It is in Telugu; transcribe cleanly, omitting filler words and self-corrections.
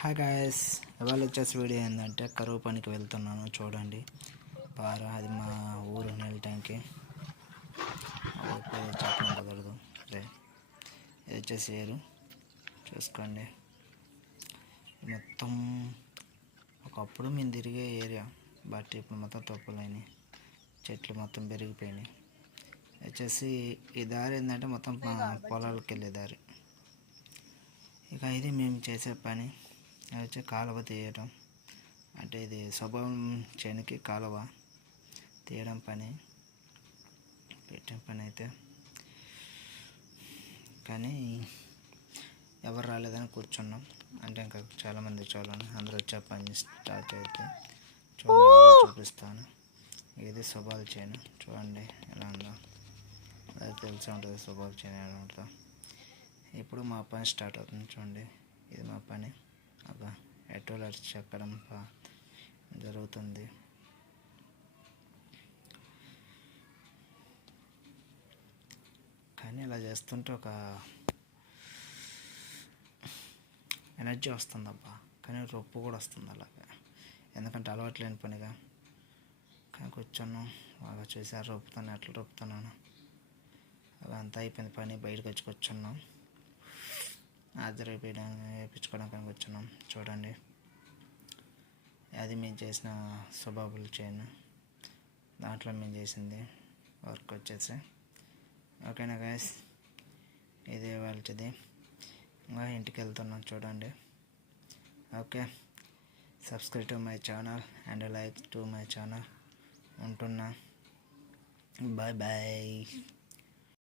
హాయ్ గాయస్, ఇవాళ వచ్చేసి వీడియో ఏంటంటే కరువు పనికి వెళ్తున్నాను చూడండి. అది మా ఊరు నెలటానికి చెప్పడం కుదరదు. అదే ఇది వచ్చేసి ఏరు చూసుకోండి. మొత్తం ఒకప్పుడు మేము తిరిగే ఏరియా, బట్ ఇప్పుడు మొత్తం తొప్పులైనాయి, చెట్లు మొత్తం పెరిగిపోయినాయి. వచ్చేసి ఈ దారి ఏంటంటే మొత్తం పొలాలకు వెళ్ళే దారి. ఇక ఇది మేము చేసే పని వచ్చి కాలువ తీయడం, అంటే ఇది స్వభావం చేనికి కాలువ తీయడం పని పెట్టిన పని అయితే. కానీ ఎవరు రాలేదని కూర్చున్నాం, అంటే ఇంకా చాలామంది చూడాలని అందరూ వచ్చే పని స్టార్ట్ అయితే చూపిస్తాను. ఇది స్వభావ చేను చూడండి ఎలా ఉందో, అది తెలిసి ఉంటుంది స్వభావ చేను ఎలా ఉంటుందో. ఇప్పుడు మా పని స్టార్ట్ అవుతుంది చూడండి. ఇది మా పని, ఒక ఎటోలర్ చెక్కడం జరుగుతుంది. కానీ ఇలా చేస్తుంటే ఒక ఎనర్జీ వస్తుందబ్బా, కానీ రొప్పు కూడా వస్తుంది అలాగే, ఎందుకంటే అలవాటు లేని పనిగా. కానీ కూర్చొని బాగా చూసారు, రొప్పుతాను ఎట్లా రొప్పుతున్నాను. అవి అంతా అయిపోయింది పని, బయటకు వచ్చి కూర్చున్నాం. హాజరు వేయించుకోవడానికి వచ్చున్నాం చూడండి. అది మేము చేసిన స్వభావాలు చేయను, దాంట్లో మేము చేసింది వర్క్ వచ్చేసి. ఓకేనా గైస్, ఇదే వాళ్ళది. ఇంకా ఇంటికి వెళ్తున్నాం చూడండి. Okay, subscribe to my channel and like to my channel. ఉంటున్నా, బాయ్ బాయ్.